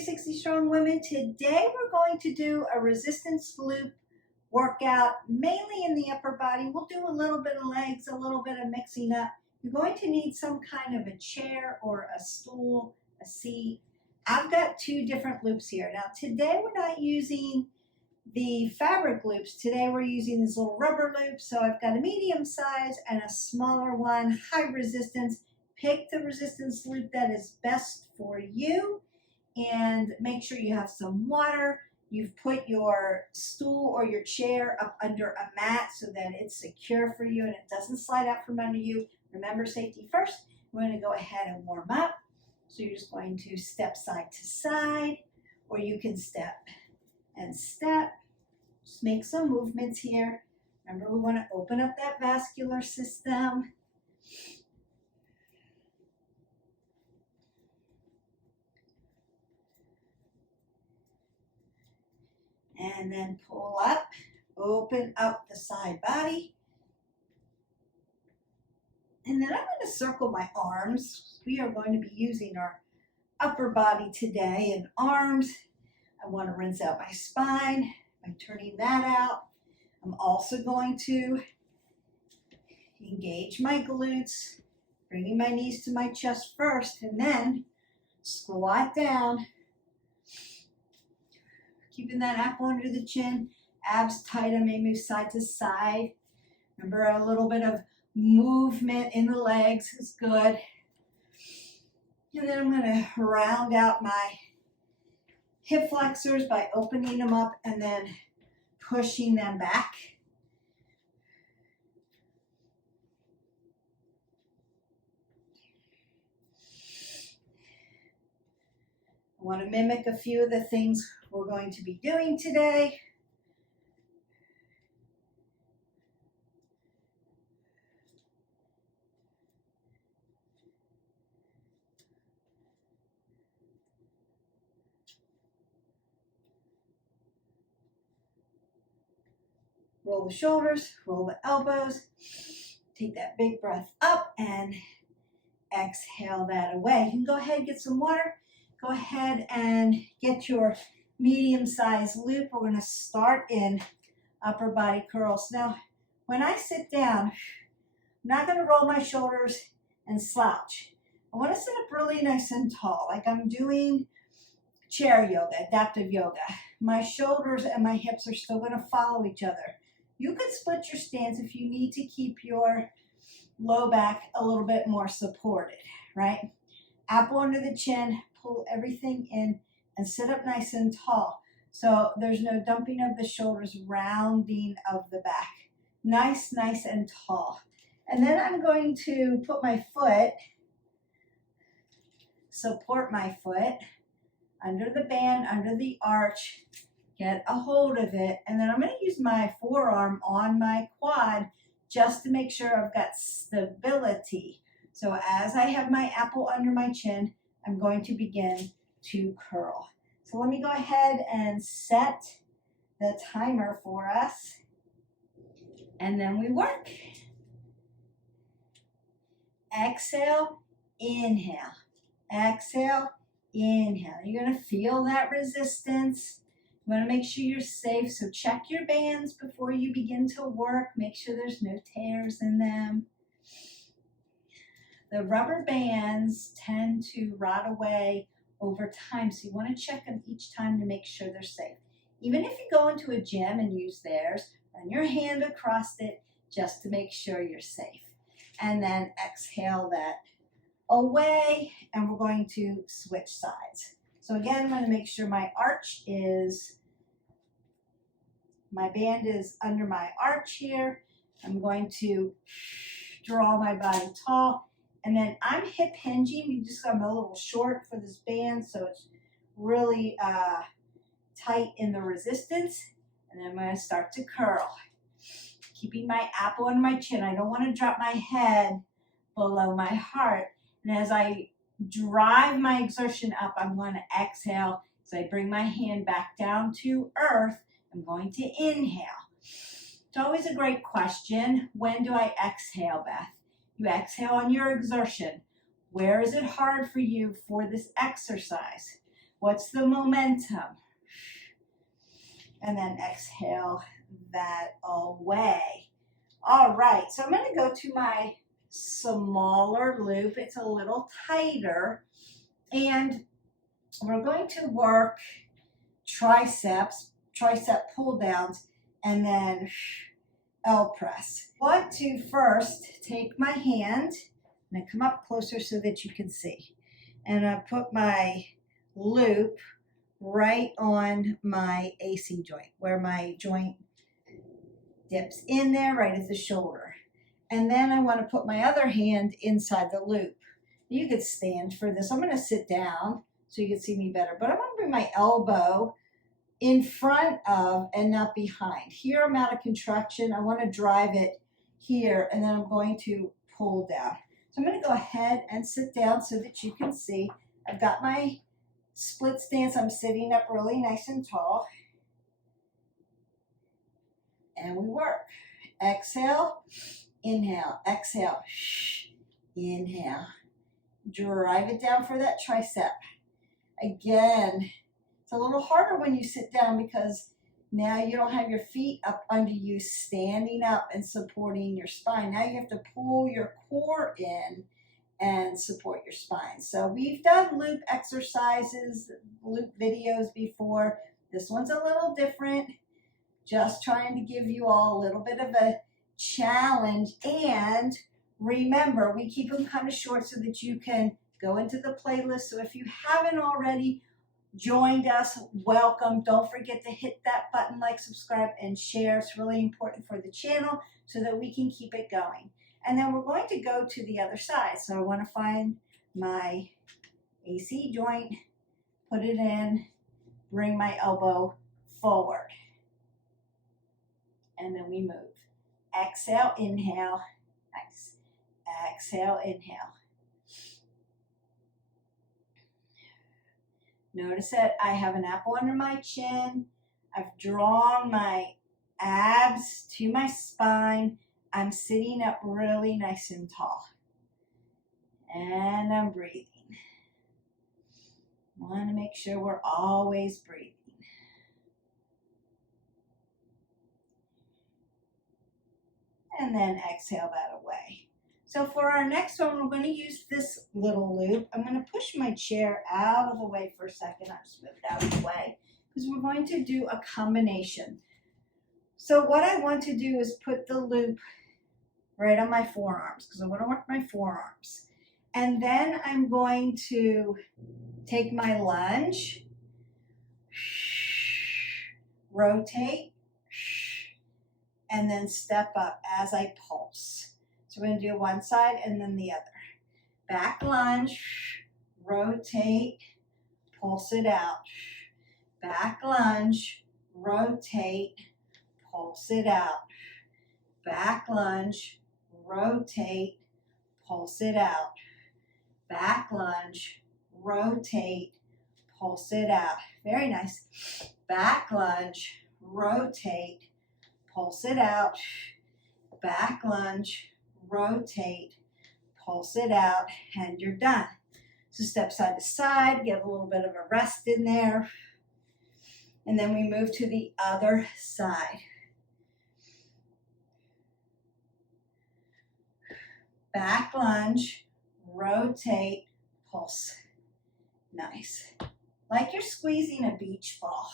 360 Strong Women. Today we're going to do a resistance loop workout, mainly in the upper body. We'll do a little bit of legs, a little bit of mixing up. You're going to need some kind of a chair or a stool, a seat. I've got two different loops here. Now today we're not using the fabric loops. Today we're using these little rubber loops. So I've got a medium size and a smaller one, high resistance. Pick the resistance loop that is best for you and make sure you have some water. You've put your stool or your chair up under a mat so that it's secure for you and it doesn't slide out from under you. Remember, safety first. We're going to go ahead and warm up. So you're just going to step side to side, or you can step and step. Just make some movements here. Remember, we want to open up that vascular system. And then pull up, open up the side body. And then I'm going to circle my arms. We are going to be using our upper body today and arms. I want to rinse out my spine by turning that out. I'm also going to engage my glutes, bringing my knees to my chest first, and then squat down. Keeping that apple under the chin, abs tight. I may move side to side. Remember, a little bit of movement in the legs is good. And then I'm going to round out my hip flexors by opening them up and then pushing them back. I want to mimic a few of the things we're going to be doing today. Roll the shoulders, roll the elbows. Take that big breath up and exhale that away. You can go ahead and get some water. Go ahead and get your medium-sized loop. We're going to start in upper body curls. Now, when I sit down, I'm not going to roll my shoulders and slouch. I want to sit up really nice and tall, like I'm doing chair yoga, adaptive yoga. My shoulders and my hips are still going to follow each other. You could split your stance if you need to keep your low back a little bit more supported, right? Apple under the chin, pull everything in and sit up nice and tall. So there's no dumping of the shoulders, rounding of the back. Nice, nice and tall. And then I'm going to put my foot, support my foot under the band, under the arch, get a hold of it. And then I'm going to use my forearm on my quad just to make sure I've got stability. So as I have my apple under my chin, I'm going to begin to curl. So let me go ahead and set the timer for us. And then we work. Exhale, inhale. Exhale, inhale. You're going to feel that resistance. You want to make sure you're safe. So check your bands before you begin to work. Make sure there's no tears in them. The rubber bands tend to rot away over time, so you want to check them each time to make sure they're safe. Even if you go into a gym and use theirs, run your hand across it just to make sure you're safe. And then exhale that away, and we're going to switch sides. So again, I'm going to make sure my band is under my arch here. I'm going to draw my body tall. And then I'm hip hinging. I'm a little short for this band, so it's really tight in the resistance. And then I'm going to start to curl. Keeping my apple under my chin. I don't want to drop my head below my heart. And as I drive my exertion up, I'm going to exhale. So I bring my hand back down to earth. I'm going to inhale. It's always a great question. When do I exhale, Beth? You exhale on your exertion. Where is it hard for you for this exercise? What's the momentum? And then exhale that away. All right, so I'm going to go to my smaller loop. It's a little tighter, and we're going to work tricep pull downs, and then L press. I want to first take my hand and come up closer so that you can see. And I put my loop right on my AC joint, where my joint dips in there right at the shoulder. And then I want to put my other hand inside the loop. You could stand for this. I'm going to sit down so you can see me better, but I want to bring my elbow in front of and not behind. Here I'm out of contraction. I want to drive it here, and then I'm going to pull down. So I'm going to go ahead and sit down so that you can see. I've got my split stance. I'm sitting up really nice and tall. And we work. Exhale, inhale, exhale, inhale. Drive it down for that tricep. Again, it's a little harder when you sit down because now you don't have your feet up under you standing up and supporting your spine. Now you have to pull your core in and support your spine. So we've done loop exercises, loop videos before. This one's a little different. Just trying to give you all a little bit of a challenge. And remember, we keep them kind of short so that you can go into the playlist. So if you haven't already joined us, welcome. Don't forget to hit that button, like, subscribe, and share. It's really important for the channel so that we can keep it going. And then we're going to go to the other side. So I want to find my AC joint, put it in, bring my elbow forward. And then we move. Exhale, inhale. Nice. Exhale, inhale. Notice that I have an apple under my chin. I've drawn my abs to my spine. I'm sitting up really nice and tall. And I'm breathing. Want to make sure we're always breathing. And then exhale that away. So for our next one, we're going to use this little loop. I'm going to push my chair out of the way for a second. I'll just move it out of the way because we're going to do a combination. So what I want to do is put the loop right on my forearms because I want to work my forearms. And then I'm going to take my lunge, rotate, and then step up as I pulse. So we're going to do one side and then the other. Back lunge, rotate, pulse it out. Back lunge, rotate, pulse it out. Back lunge, rotate, pulse it out. Back lunge, rotate, pulse it out. Very nice. Back lunge, rotate, pulse it out. Back lunge, rotate, pulse it out, and you're done. So step side to side, get a little bit of a rest in there. And then we move to the other side. Back lunge, rotate, pulse. Nice. Like you're squeezing a beach ball.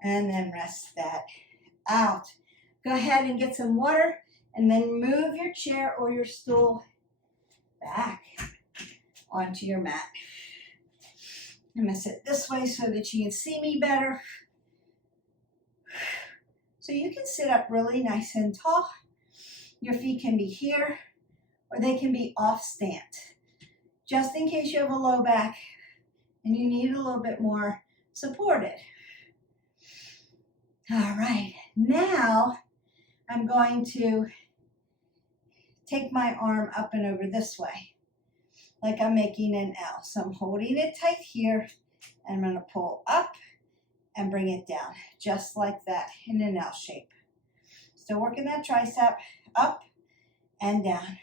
And then rest that out. Go ahead and get some water and then move your chair or your stool back onto your mat. I'm going to sit this way so that you can see me better. So you can sit up really nice and tall. Your feet can be here or they can be off stand. Just in case you have a low back and you need a little bit more supported. All right, now I'm going to take my arm up and over this way, like I'm making an L. So I'm holding it tight here, and I'm going to pull up and bring it down, just like that, in an L shape. Still working that tricep, up and down.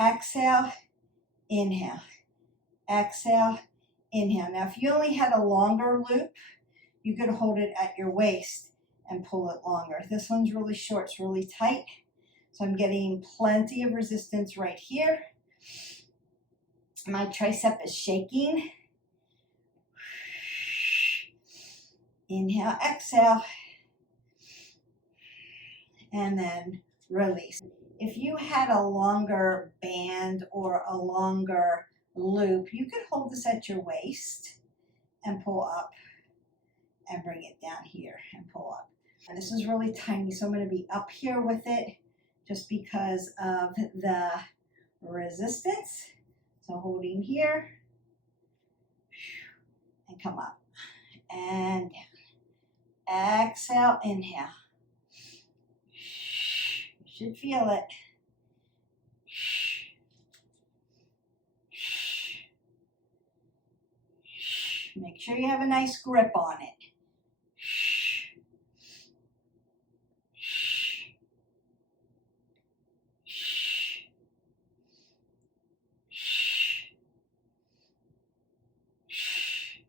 Exhale, inhale. Exhale, inhale. Now, if you only had a longer loop, you could hold it at your waist and pull it longer. This one's really short, it's really tight. So I'm getting plenty of resistance right here. My tricep is shaking. Inhale, exhale, and then release. If you had a longer band or a longer loop, you could hold this at your waist and pull up and bring it down here and pull up. And this is really tiny, so I'm going to be up here with it just because of the resistance. So holding here and come up and down. Exhale, inhale. You should feel it. Make sure you have a nice grip on it.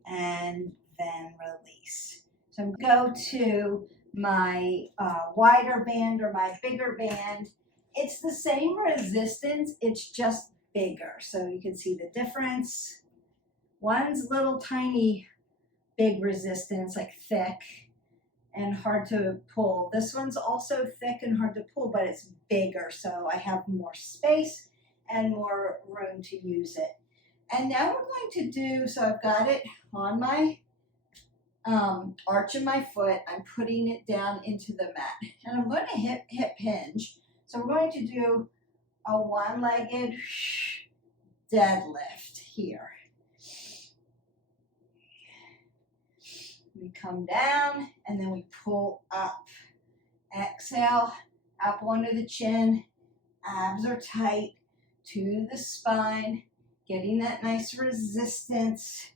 And then release. So I'm going to go to my wider band or my bigger band. It's the same resistance, it's just bigger. So you can see the difference. One's little tiny big resistance, like thick and hard to pull. This one's also thick and hard to pull, but it's bigger, so I have more space and more room to use it. And now we're going to do, so I've got it on my arch of my foot. I'm putting it down into the mat. And I'm going to hip hinge. So we're going to do a one-legged deadlift here. We come down and then we pull up. Exhale, up onto the chin. Abs are tight to the spine. Getting that nice resistance,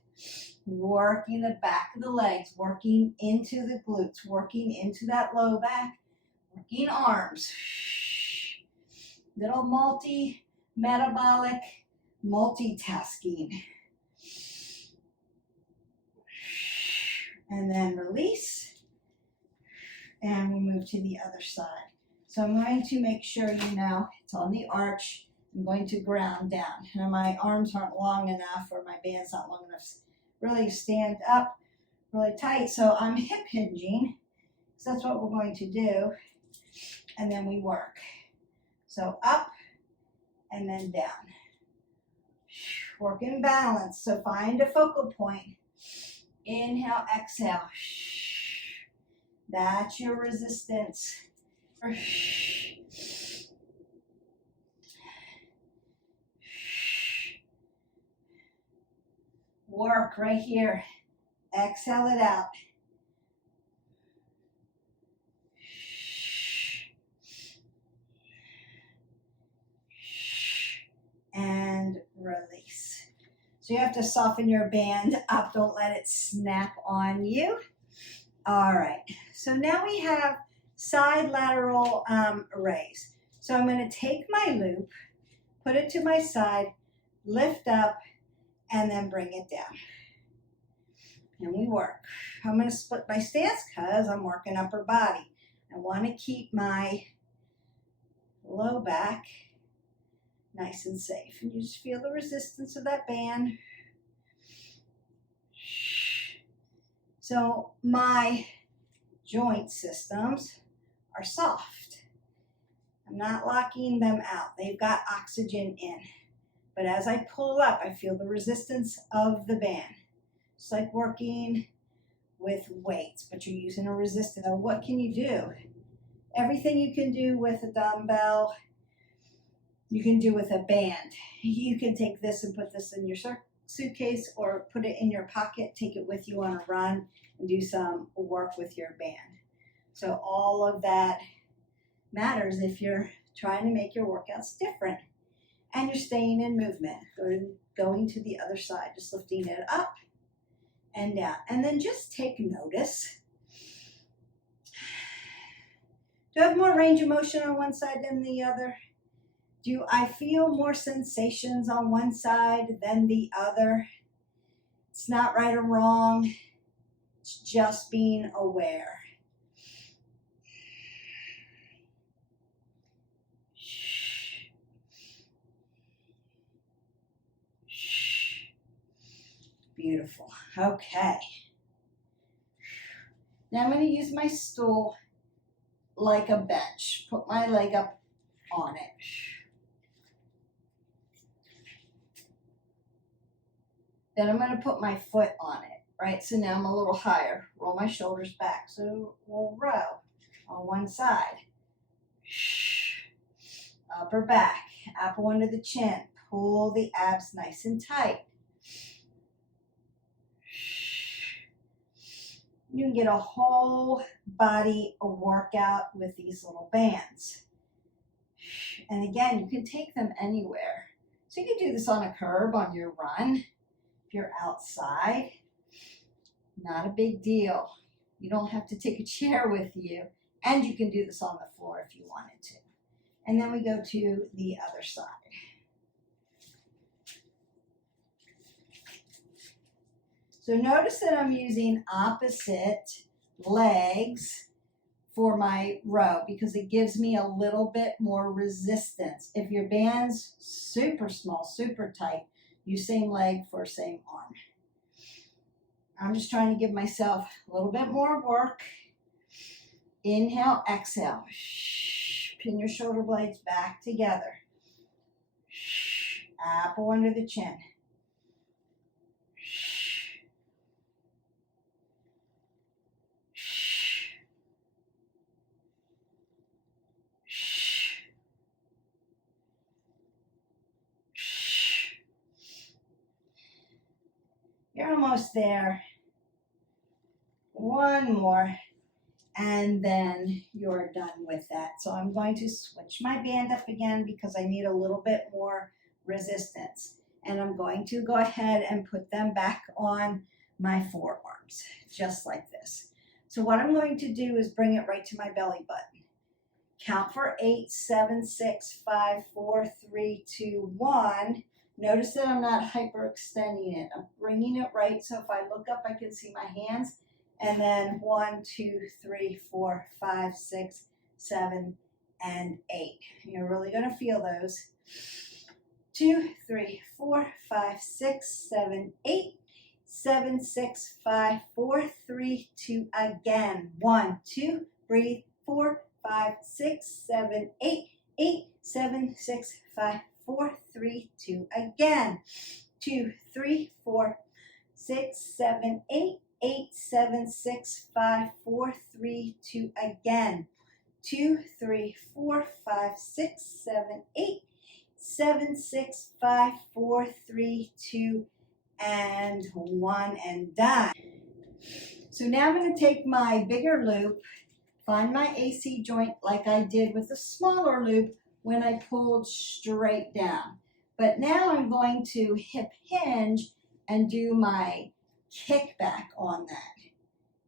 working the back of the legs, working into the glutes, working into that low back, working arms. Little metabolic multitasking. And then release. And we move to the other side. So I'm going to make sure you know it's on the arch. I'm going to ground down. Now my arms aren't long enough, or my band's not long enough. Really stand up really tight. So I'm hip hinging. So that's what we're going to do. And then we work. So up and then down. Work in balance. So find a focal point. Inhale, exhale. That's your resistance. Work right here. Exhale it out. And release. So you have to soften your band up. Don't let it snap on you. All right. So now we have side lateral raise. So I'm going to take my loop, put it to my side, lift up, and then bring it down. And we work. I'm going to split my stance because I'm working upper body. I want to keep my low back nice and safe. And you just feel the resistance of that band. So my joint systems are soft. I'm not locking them out. They've got oxygen in. But as I pull up, I feel the resistance of the band. It's like working with weights, but you're using a resistance. So what can you do? Everything you can do with a dumbbell, you can do with a band. You can take this and put this in your suitcase or put it in your pocket, take it with you on a run, and do some work with your band. So all of that matters if you're trying to make your workouts different and you're staying in movement. Going to the other side, just lifting it up and down. And then just take notice. Do I have more range of motion on one side than the other? Do I feel more sensations on one side than the other? It's not right or wrong. It's just being aware. Beautiful. Okay. Now I'm going to use my stool like a bench. Put my leg up on it. Then I'm going to put my foot on it, right? So now I'm a little higher. Roll my shoulders back. So we'll row on one side. Upper back, apple under the chin. Pull the abs nice and tight. You can get a whole body workout with these little bands. And again, you can take them anywhere. So you can do this on a curb, on your run. If you're outside, not a big deal. You don't have to take a chair with you. And you can do this on the floor if you wanted to. And then we go to the other side. So notice that I'm using opposite legs for my row because it gives me a little bit more resistance. If your band's super small, super tight, use same leg for same arm. I'm just trying to give myself a little bit more work. Inhale, exhale. Pin your shoulder blades back together. Apple under the chin. You're almost there. One more, and then you're done with that. So I'm going to switch my band up again because I need a little bit more resistance. And I'm going to go ahead and put them back on my forearms, just like this. So what I'm going to do is bring it right to my belly button. Count for 8, 7, 6, 5, 4, 3, 2, 1. Notice that I'm not hyperextending it. I'm bringing it right so if I look up, I can see my hands. And then 1, 2, 3, 4, 5, 6, 7, and 8. You're really going to feel those. 2, 3, 4, 5, 6, 7, 8. 7, 6, 5, 4, 3, 2. Again. 1, 2, breathe. 4, 5, 6, 7, 8. 8, 7, 6, 5, 4, 3, 2. Again. 2, 3, 4, 6, 7, 8. 8, 7, 6, 5, 4, 3, 2. Again. 2, 3, 4, 5, 6, 7, 8. 7, 6, 5, 4, 3, 2, and 1, and done. So now I'm going to take my bigger loop, find my AC joint like I did with the smaller loop when I pulled straight down. But now I'm going to hip hinge and do my kickback on that.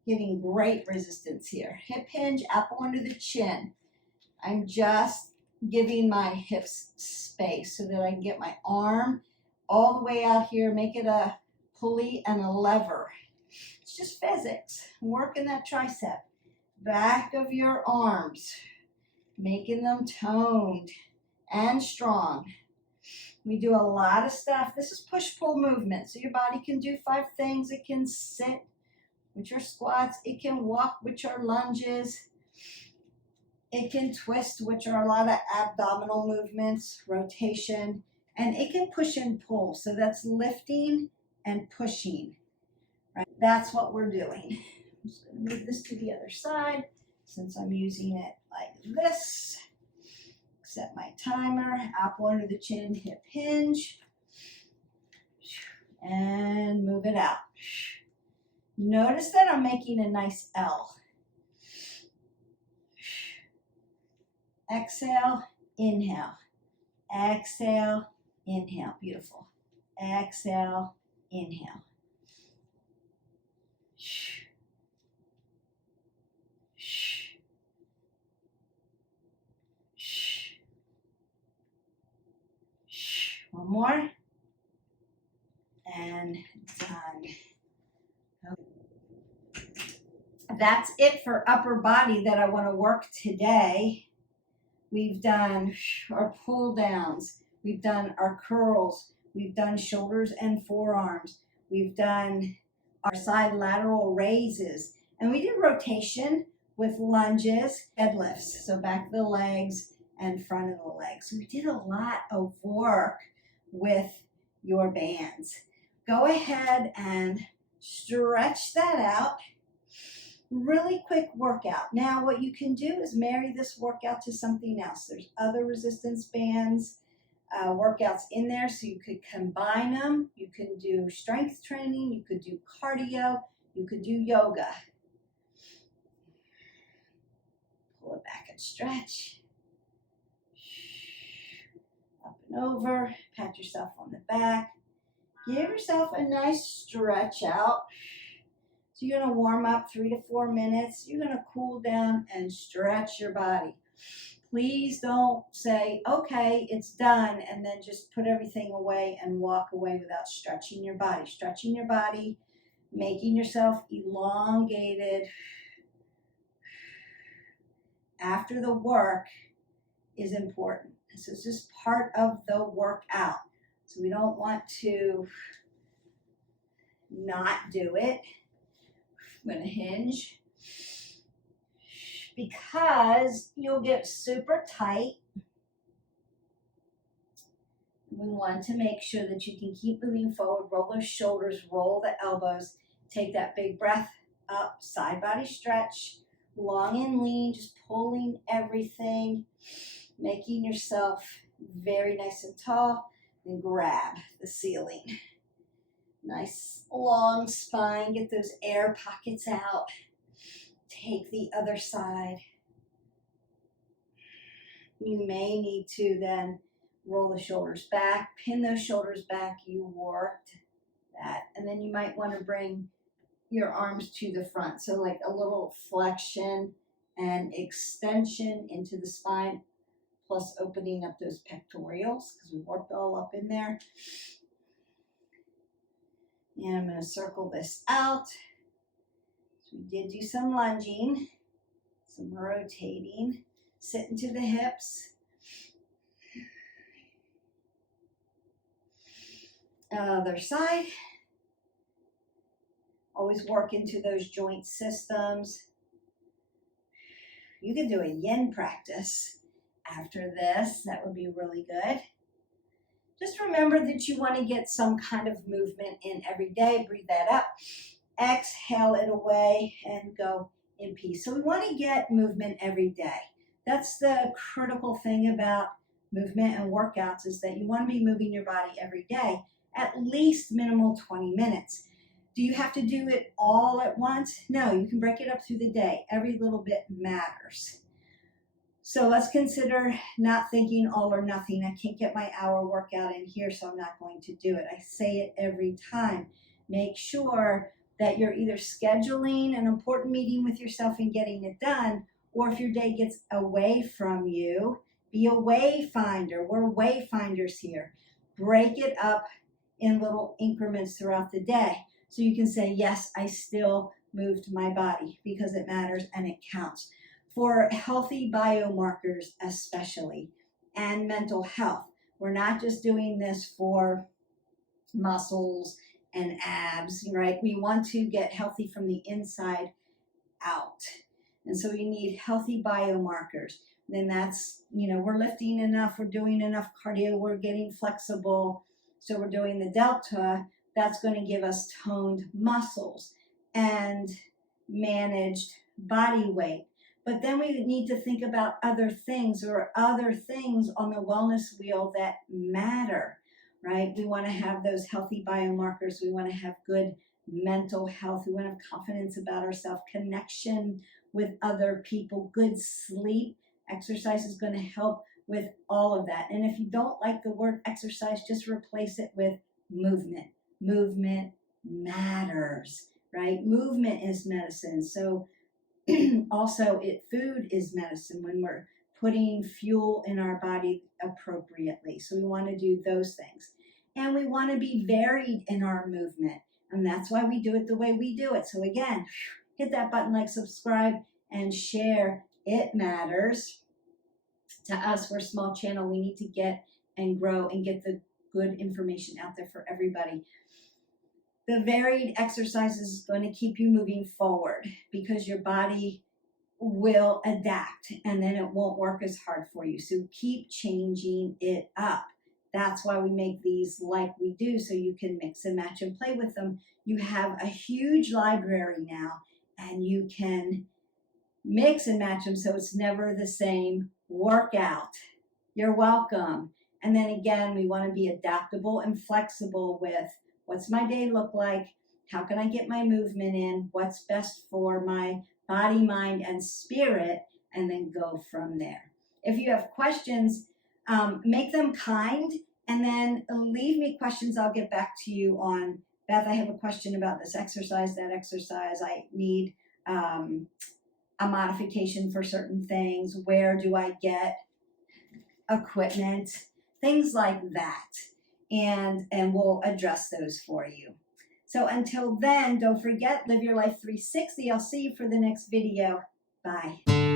Getting great resistance here. Hip hinge, apple under the chin. I'm just giving my hips space so that I can get my arm all the way out here, make it a pulley and a lever. It's just physics. Working that tricep. Back of your arms, making them toned and strong. We do a lot of stuff. This is push-pull movement. So your body can do 5 things. It can sit, which are squats. It can walk, which are lunges. It can twist, which are a lot of abdominal movements, rotation. And it can push and pull. So that's lifting and pushing. Right? That's what we're doing. I'm just going to move this to the other side since I'm using it like this. Set my timer, apple under the chin, hip hinge, and move it out. Notice that I'm making a nice L. Exhale, inhale. Exhale, inhale. Beautiful. Exhale, inhale. Shh. Shh. Shh. Shh. One more. And done. That's it for upper body that I want to work today. We've done our pull downs. We've done our curls. We've done shoulders and forearms. We've done our side lateral raises. And we did rotation with lunges, deadlifts. So back of the legs and front of the legs. So we did a lot of work with your bands. Go ahead and stretch that out. Really quick workout. Now what you can do is marry this workout to something else. There's other resistance bands workouts in there, so you could combine them. You can do strength training, you could do cardio, you could do yoga. Pull it back and stretch. Up and over, pat yourself on the back. Give yourself a nice stretch out. So you're going to warm up 3 to 4 minutes. You're going to cool down and stretch your body. Please don't say, okay, it's done, and then just put everything away and walk away without stretching your body. Stretching your body, making yourself elongated after the work is important. So it's just part of the workout. So we don't want to not do it. I'm going to hinge because you'll get super tight. We want to make sure that you can keep moving forward. Roll those shoulders, roll the elbows. Take that big breath up, side body stretch, long and lean, just pulling everything, making yourself very nice and tall. Then grab the ceiling. Nice long spine, get those air pockets out. Take the other side. You may need to then roll the shoulders back, pin those shoulders back. You worked that. And then you might want to bring your arms to the front. So like a little flexion and extension into the spine, plus opening up those pectorals because we worked all up in there. And I'm going to circle this out. So we did do some lunging, some rotating, sit into the hips. Other side. Always work into those joint systems. You could do a yin practice after this. That would be really good. Just remember that you want to get some kind of movement in every day. Breathe that up. Exhale it away and go in peace. So we want to get movement every day. That's the critical thing about movement and workouts, is that you want to be moving your body every day, at least minimal 20 minutes. Do you have to do it all at once? No, you can break it up through the day. Every little bit matters. So let's consider not thinking all or nothing. I can't get my hour workout in here, so I'm not going to do it. I say it every time. Make sure that you're either scheduling an important meeting with yourself and getting it done, or if your day gets away from you, be a wayfinder. We're wayfinders here. Break it up in little increments throughout the day. So you can say, yes, I still moved my body, because it matters and it counts. For healthy biomarkers especially, and mental health. We're not just doing this for muscles and abs, right? We want to get healthy from the inside out. And so you need healthy biomarkers. Then that's, we're lifting enough, we're doing enough cardio, we're getting flexible. So we're doing the delta. That's going to give us toned muscles and managed body weight. But then we need to think about other things, or other things on the wellness wheel that matter, right? We want to have those healthy biomarkers. We want to have good mental health. We want to have confidence about ourselves, connection with other people, good sleep, Exercise is going to help with all of that. And if you don't like the word exercise, just replace it with movement. Movement matters, right? Movement is medicine. So also, food is medicine when we're putting fuel in our body appropriately. So we want to do those things. And we want to be varied in our movement. And that's why we do it the way we do it. So again, hit that button, like, subscribe, and share. It matters to us. We're a small channel. We need to get and grow and get the good information out there for everybody. The varied exercise is going to keep you moving forward because your body will adapt and then it won't work as hard for you. So keep changing it up. That's why we make these like we do, so you can mix and match and play with them. You have a huge library now and you can mix and match them so it's never the same workout. You're welcome. And then again, we want to be adaptable and flexible with what's my day look like? How can I get my movement in? What's best for my body, mind, and spirit? And then go from there. If you have questions, make them kind and then leave me questions. I'll get back to you on, Beth, I have a question about this exercise, that exercise. I need a modification for certain things. Where do I get equipment? Things like that. And we'll address those for you. So until then, don't forget, live your life 360. I'll see you for the next video. Bye.